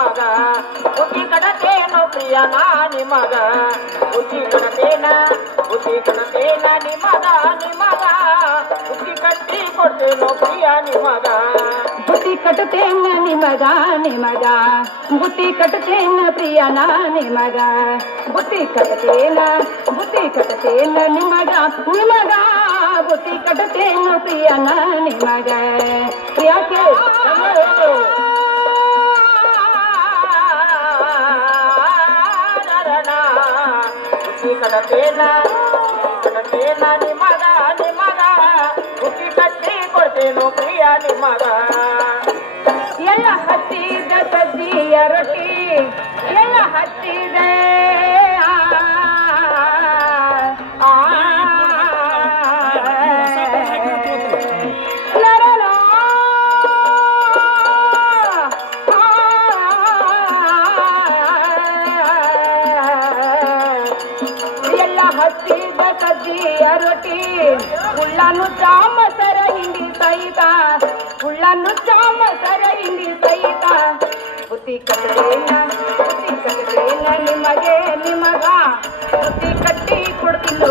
ನಿಮಗ ಬುದ್ಧಿ ಕಡತೇನು ಪ್ರಿಯನ ನಿಮಗ ಬುದ್ಧಿ ಕಡತೇನ ನಿಮಗ ಬುದ್ಧಿ ಕಟ್ಟಿ ಕೊಡ್ತೇನು ಪ್ರಿಯ ನಿಮಗ ಬುದ್ಧಿ ಕಟ್ಟುತ್ತೇನ ನಿಮಗ ಬುದ್ಧಿ ಕಟ್ಟುತ್ತೇನ ಪ್ರಿಯನ ನಿಮಗ ಬುದ್ಧಿ ಕಟ್ಟುತ್ತೇನ ನಿಮಗ ಬುದ್ಧಿ ಕಟ್ಟುತ್ತೇನ ಪ್ರಿಯನ ನಿಮಗ ಯಾಕೆ ಬುದ್ಧಿ ಕಡತೇನ ನಿಮಗ ಬುದ್ಧಿ ಕಟ್ಟಿ ಕೊಡ್ತೇನು ಪ್ರಿಯ ನಿಮಗ ಎಲ್ಲ ಹತ್ತಿದ ಸಜ್ಜಿಯ ರೊಟ್ಟಿ ಎಲ್ಲ ಹತ್ತಿದ ಎಲ್ಲ ಹತ್ತಿದ ಸಜ್ಜಿಯ ರೊಟ್ಟಿ ಉಳ್ಳನ್ನು ಚಾಮಸರ ಹಿಂಡಿ ಸಹಿತ ಬುದ್ಧಿ ಕಟ್ಟೇನ ನಿಮಗ ಬುದ್ಧಿ ಕಟ್ಟಿ ಕೊಡ್ತಿಲ್ಲ